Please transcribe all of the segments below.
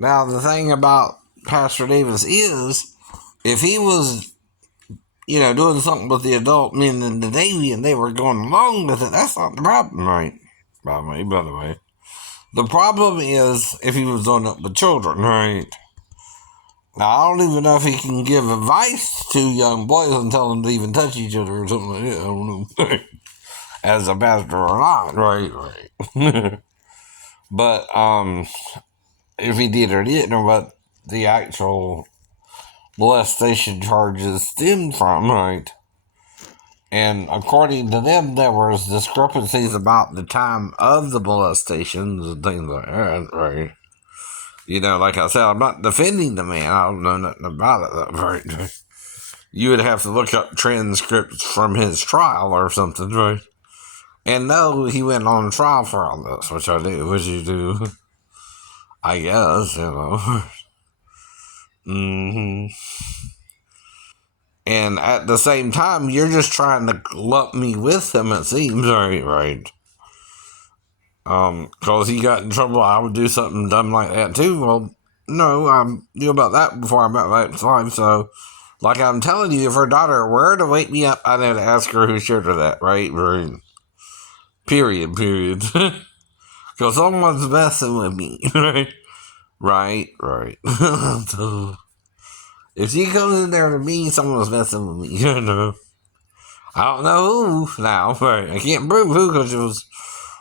Now, the thing about Pastor Davis is, if he was, doing something with the adult men in the Navy and they were going along with it, that's not the problem, right? By the way. The problem is if he was doing it with children, right? Now, I don't even know if he can give advice to young boys and tell them to even touch each other or something like that. I don't know. As a pastor or not, right. But, if he did or didn't, or what the actual molestation charges stemmed from, right? And according to them, there was discrepancies about the time of the molestations and things like that, right? Like I said, I'm not defending the man. I don't know nothing about it, right? You would have to look up transcripts from his trial or something, right? And no, he went on trial for all this, which I do, which you do, I guess, mm-hmm. And at the same time, you're just trying to lump me with him, it seems, right? Because he got in trouble, I would do something dumb like that too. Well, no, I knew about that before I met my ex-wife, so, like I'm telling you, if her daughter were to wake me up, I'd have to ask her who shared her that, right? Period. Because someone's messing with me, right? So, if she comes in there to me, someone's messing with me, I don't know who now, right? I can't prove who because it was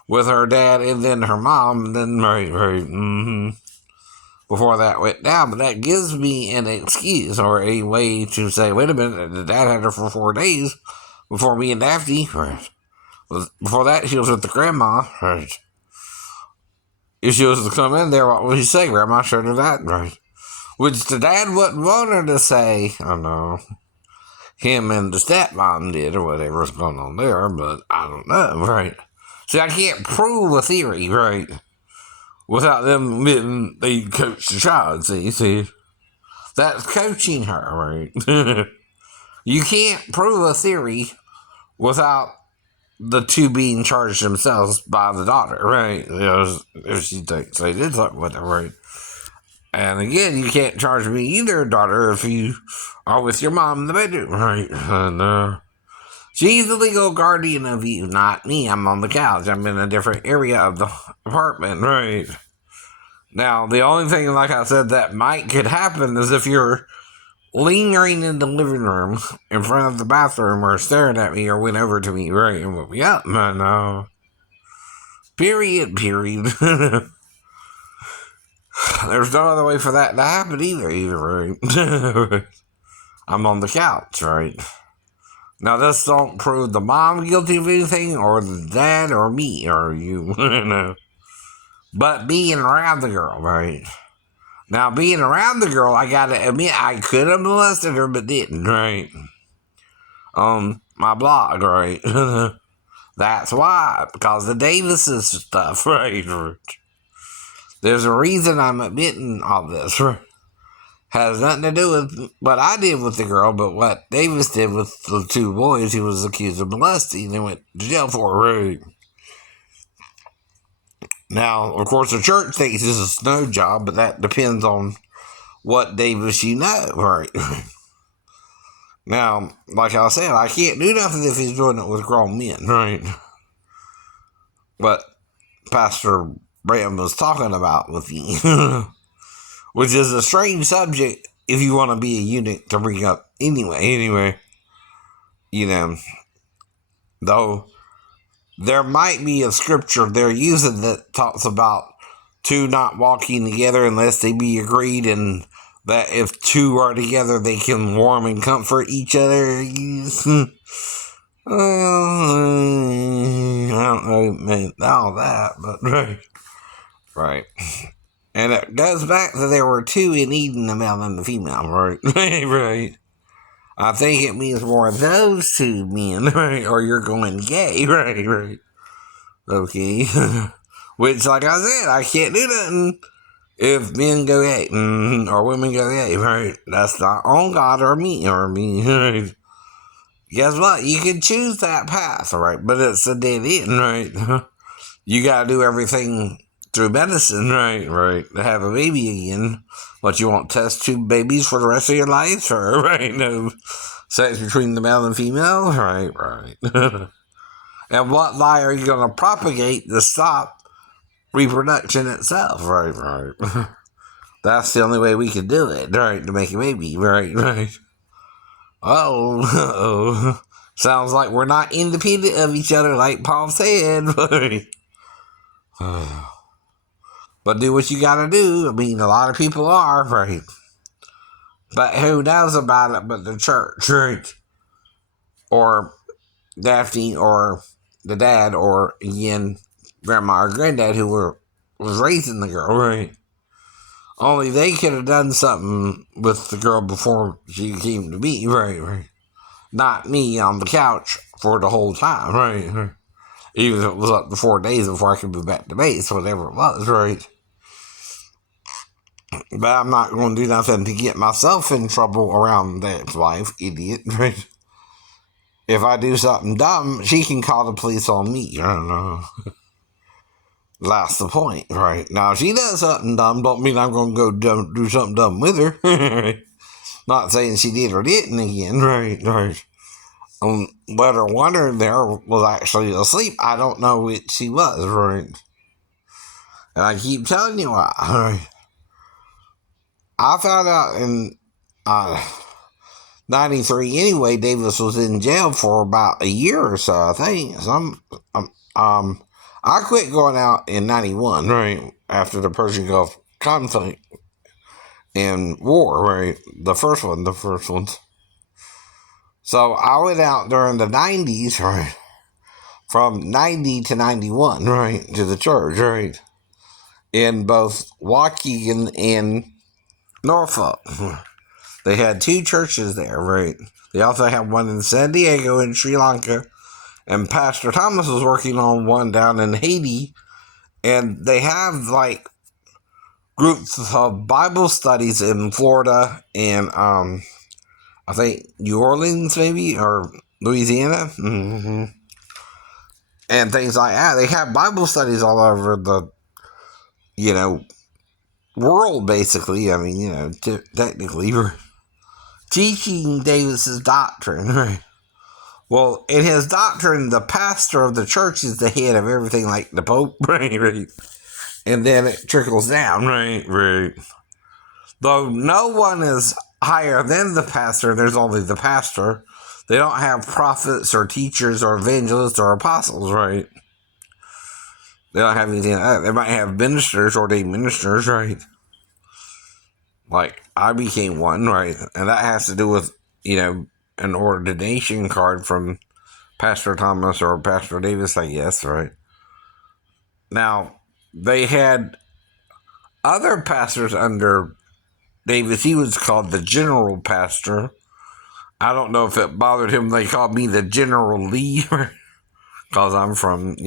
with her dad and then her mom, and then, right, mm-hmm, before that went down. But that gives me an excuse or a way to say, wait a minute, the dad had her for 4 days before me and Daphne, right? Before that, she was with the grandma, right? If she was to come in there, what would she say? Grandma showed her that, right? Which the dad wouldn't want her to say. I know. Him and the stepmom did, or whatever's going on there, but I don't know, right? See, I can't prove a theory, right? Without them admitting they coached the child, see? That's coaching her, right? You can't prove a theory without the two being charged themselves by the daughter, right? If she thinks they did something with her, right? And again, you can't charge me either, daughter, if you are with your mom in the bedroom, right? And, she's the legal guardian of you, not me. I'm on the couch. I'm in a different area of the apartment, right? Now, the only thing, like I said, that could happen is if you're lingering in the living room in front of the bathroom or staring at me or went over to me, right, and woke me up, man. Period. There's no other way for that to happen either, right? I'm on the couch, right? Now, this don't prove the mom guilty of anything, or the dad, or me, or you, but being around the girl, right? Now, being around the girl, I gotta admit, I could have molested her, but didn't, right? My blog, right? That's why, because the Davises stuff, right? There's a reason I'm admitting all this, right? Has nothing to do with what I did with the girl, but what Davis did with the two boys he was accused of molesting and went to jail for, right? Now, of course, the church thinks this is a snow job, but that depends on what Davis you know, right? Now, like I said, I can't do nothing if he's doing it with grown men, right? What Pastor Bram was talking about with me, which is a strange subject if you want to be a eunuch to bring up anyway, though there might be a scripture they're using that talks about two not walking together unless they be agreed, and that if two are together they can warm and comfort each other. I don't know, man, all that, but right. And it goes back to there were two in Eden, the male and the female, right? Right. I think it means more of those two men, right? Or you're going gay, right? Okay. Which, like I said, I can't do nothing if men go gay, or women go gay, right? That's not on God or me, right? Guess what? You can choose that path, right? But it's a dead end, right? You gotta do everything through medicine, right, to have a baby again. But you won't test tube babies for the rest of your life, or, right, no sex between the male and female, right. And what lie are you going to propagate to stop reproduction itself, right. That's the only way we can do it, right, to make a baby, right. Oh, sounds like we're not independent of each other, like Paul said, right. But do what you gotta do. I mean, a lot of people are, right? But who knows about it but the church, right? Or Daphne, or the dad, or again, grandma or granddad was raising the girl, right? Only they could have done something with the girl before she came to me, right. Not me on the couch for the whole time, right? Even if it was up to 4 days before I could move back to base, whatever it was, right? But I'm not going to do nothing to get myself in trouble around the ex-wife, idiot, right? If I do something dumb, she can call the police on me, I don't know. That's the point, right? Now, if she does something dumb, don't mean I'm going to go do something dumb with her, right? Not saying she did or didn't again, right. Whether one or there was actually asleep, I don't know which she was, right? And I keep telling you why, right? I found out in 93 anyway, Davis was in jail for about a year or so, I think. I quit going out in 91, right, after the Persian Gulf conflict and war, right, the first ones. So I went out during the 90s, right, from 90 to 91, right, to the church, right, in both Waukegan and Norfolk. They had 2 churches there, right? They also had one in San Diego in Sri Lanka. And Pastor Thomas was working on one down in Haiti. And they have, like, groups of Bible studies in Florida and, I think, New Orleans, maybe, or Louisiana. Mm-hmm. And things like that. They have Bible studies all over the, world, basically. I mean, technically, teaching Davis's doctrine, right? Well, in his doctrine, the pastor of the church is the head of everything, like the Pope, right. And then it trickles down, right. Though no one is higher than the pastor, there's only the pastor. They don't have prophets or teachers or evangelists or apostles, right? They don't have anything like that. They might have ministers, ordained ministers, right? Like, I became one, right? And that has to do with, an ordination card from Pastor Thomas or Pastor Davis, I guess, right? Now, they had other pastors under Davis. He was called the general pastor. I don't know if it bothered him. They called me the General Lee because I'm from,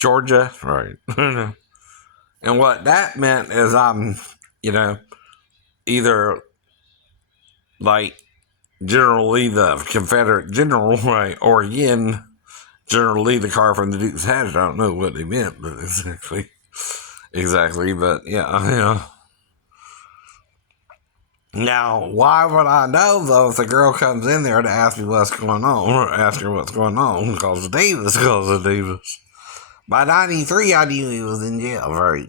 Georgia, right? And what that meant is I'm, either like General Lee, the Confederate general, right? Or again, General Lee, the car from the Duke's Hazard. I don't know what they meant, but exactly. But yeah. Now, why would I know, though, if the girl comes in there to ask me what's going on, or ask her what's going on, because of Davis. By 93, I knew he was in jail, right?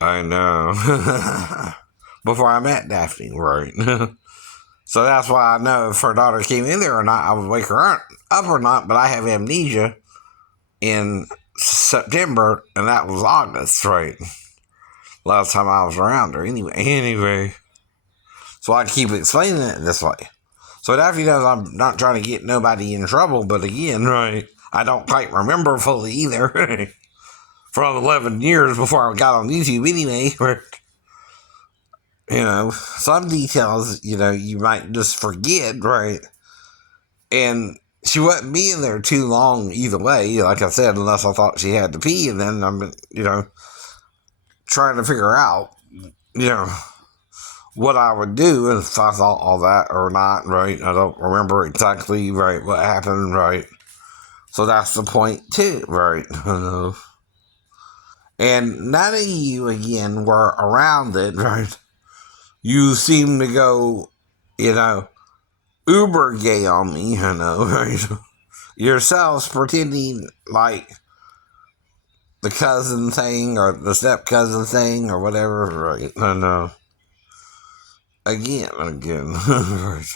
I know. Before I met Daphne, right? So that's why I know if her daughter came in there or not, I would wake her up or not, but I have amnesia in September, and that was August, right? Last time I was around her. Anyway. So I keep explaining it this way. So Daphne knows I'm not trying to get nobody in trouble, but again, right, I don't quite remember fully either. Right? From 11 years before I got on YouTube anyway. Right? Some details, you might just forget, right? And she wasn't being there too long either way, like I said, unless I thought she had to pee, and then I'm, trying to figure out, what I would do if I thought all that or not, right? I don't remember exactly, right, what happened, right? So that's the point, too, right? And none of you, again, were around it, right? You seem to go, you know, uber gay on me, you know, right? Yourselves pretending like the cousin thing or the step cousin thing or whatever, right? And again and again, right?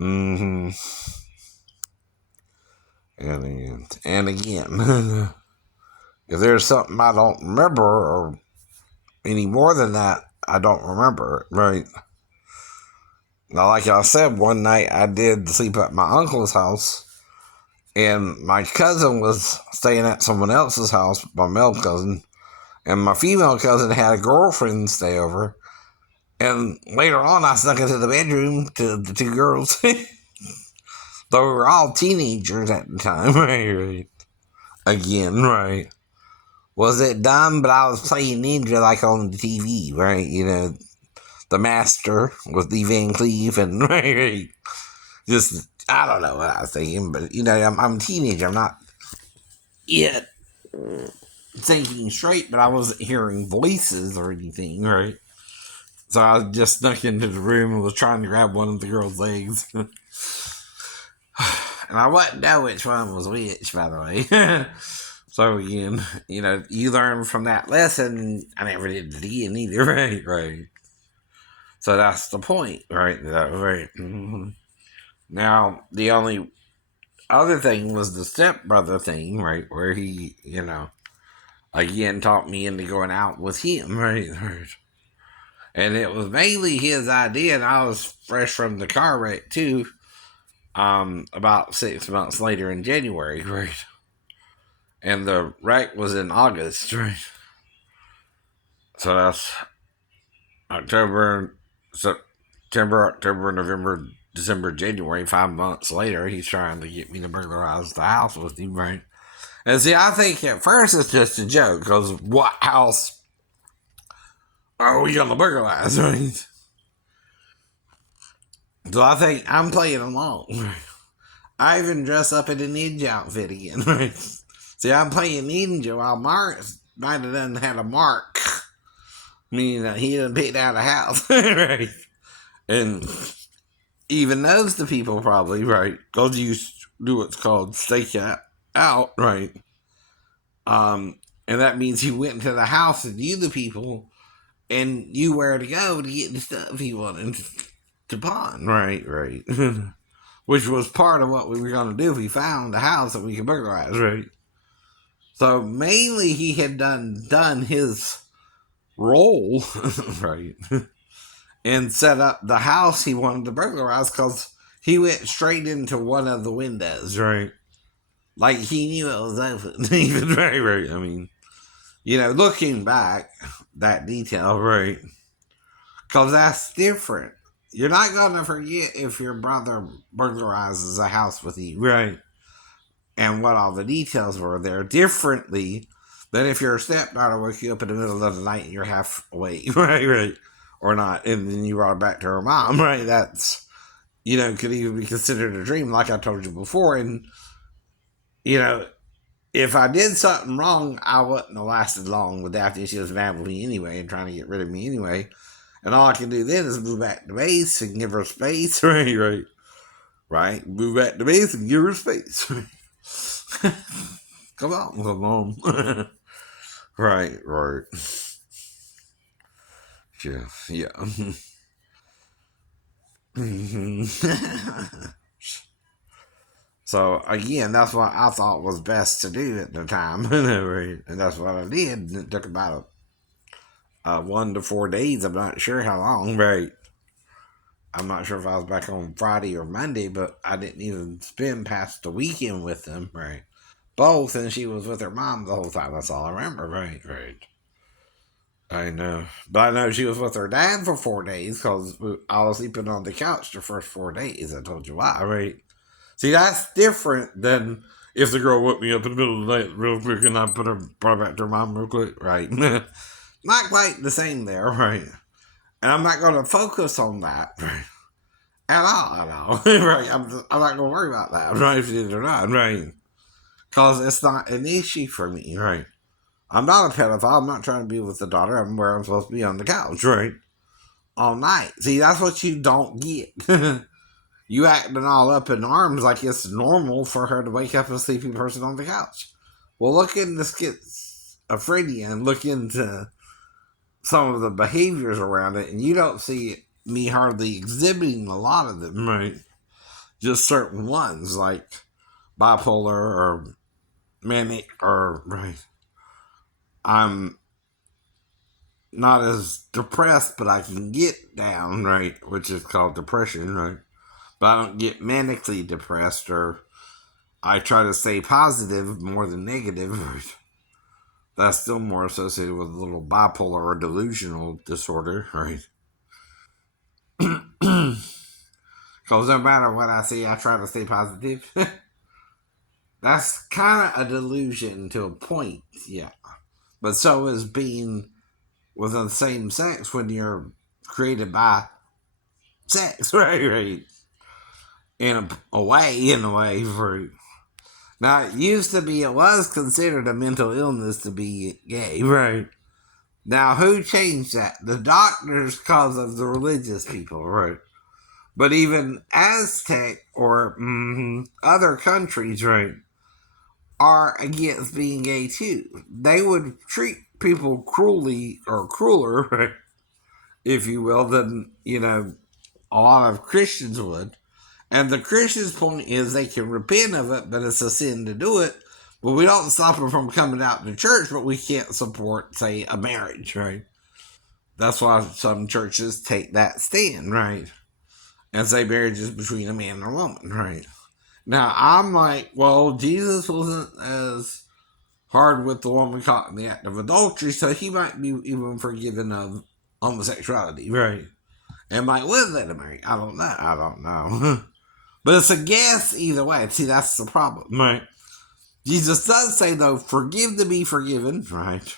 Mm-hmm. And again. If there's something I don't remember, or any more than that, I don't remember, right? Now, like I said, one night I did sleep at my uncle's house, and my cousin was staying at someone else's house, my male cousin, and my female cousin had a girlfriend stay over. And later on, I snuck into the bedroom to the two girls. Though we were all teenagers at the time, right? Again, right? Was it dumb? But I was playing ninja like on the TV, right? You know, the master with Lee Van Cleave and right, just I don't know what I was thinking, but you know, I'm a teenager. I'm not yet thinking straight, but I wasn't hearing voices or anything, right? So I just snuck into the room and was trying to grab one of the girl's legs. And I wouldn't know which one was which, by the way. So again, you know, you learn from that lesson. I never did it again either, right? Right. So that's the point, right? Right. Mm-hmm. Now, the only other thing was the stepbrother thing, right? Where he, you know, again talked me into going out with him, right? Right. And it was mainly his idea, and I was fresh from the car wreck too. About 6 months later in January, right? And the wreck was in August, right? So that's October, September, October, November, December, January. 5 months later, he's trying to get me to burglarize the house with him, right? And see, I think at first it's just a joke, because what house are we going to burglarize, right? So I think I'm playing along. I even dress up in a ninja outfit again, right? See, I'm playing ninja while Mark might have done had a mark, meaning that he done picked out a house, right? And even knows the people probably, right? Because you do what's called stake out, right? And that means he went into the house and knew the people and knew where to go to get the stuff he wanted to pawn, right? Right. Which was part of what we were going to do if we found a house that we could burglarize, right? So mainly he had done his role, right? And set up the house he wanted to burglarize, because he went straight into one of the windows, right? Like he knew it was open. Even right, right. I mean, you know, looking back, that detail, right? Because that's different. You're not going to forget if your brother burglarizes a house with you, right? And what all the details were there differently than if your stepdaughter woke you up in the middle of the night and you're half awake, right, right, or not, and then you brought her back to her mom, right? That's, you know, could even be considered a dream, like I told you before. And, you know, if I did something wrong, I wouldn't have lasted long with Daphne. She was mad with me anyway and trying to get rid of me anyway. And all I can do then is move back to base and give her space, right, right, right. Move back to base and give her space. Come on. Right, right. Yeah, yeah. So again, that's what I thought was best to do at the time, and that's what I did. It took about 1 to 4 days. I'm not sure how long. Right. I'm not sure if I was back on Friday or Monday, but I didn't even spend past the weekend with them. Right. Both, and she was with her mom the whole time. That's all I remember. Right, right. I know. But I know she was with her dad for 4 days, because I was sleeping on the couch the first 4 days. I told you why, right? See, that's different than if the girl woke me up in the middle of the night real quick and I brought her back to her mom real quick, right? Not quite the same there, right? And I'm not going to focus on that, right? At all, right? I'm not going to worry about that, right? If she did or not, right? Because it's not an issue for me, right? I'm not a pedophile. I'm not trying to be with the daughter. I'm where I'm supposed to be on the couch, right? All night. See, that's what you don't get. You acting all up in arms like it's normal for her to wake up a sleeping person on the couch. Well, look into schizophrenia and look into some of the behaviors around it, and you don't see me hardly exhibiting a lot of them, right? Just certain ones like bipolar or manic, or right. I'm not as depressed, but I can get down, right, which is called depression, right? But I don't get manically depressed, or I try to stay positive more than negative. Right? That's still more associated with a little bipolar or delusional disorder, right? Because no matter what I say, I try to stay positive. That's kind of a delusion to a point, yeah. But so is being within the same sex when you're created by sex, right? Right. In a way, for now it used to be, it was considered a mental illness to be gay, right? Now who changed that? The doctors, cause of the religious people, right? But even Aztec or other countries, right, are against being gay too. They would treat people cruelly or crueler, right, if you will, than a lot of Christians would. And the Christian's point is they can repent of it, but it's a sin to do it. But we don't stop them from coming out to church, but we can't support, say, a marriage, right? That's why some churches take that stand, right? And say marriage is between a man and a woman, right? Now, I'm like, well, Jesus wasn't as hard with the woman caught in the act of adultery, so he might be even forgiven of homosexuality, right? And might live let him marry. I don't know. I don't know. But it's a guess either way. See, that's the problem, right? Jesus does say, though, forgive to be forgiven, right?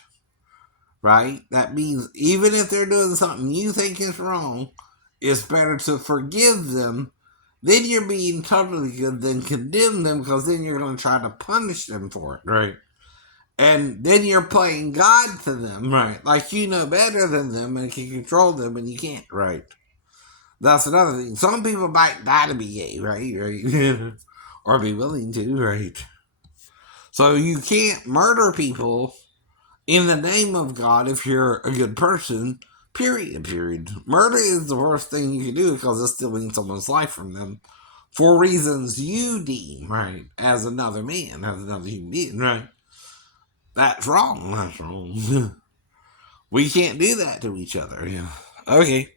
Right? That means even if they're doing something you think is wrong, it's better to forgive them. Then you're being totally good than condemn them, because then you're going to try to punish them for it, right? And then you're playing God to them, right? Like you know better than them and can control them, and you can't, right? That's another thing. Some people might die to be gay, right? Right? Or be willing to, right? So you can't murder people in the name of God if you're a good person. Period. Period. Murder is the worst thing you can do because it's stealing someone's life from them for reasons you deem right as another man, as another human being, right? That's wrong. That's wrong. We can't do that to each other. Yeah. Okay.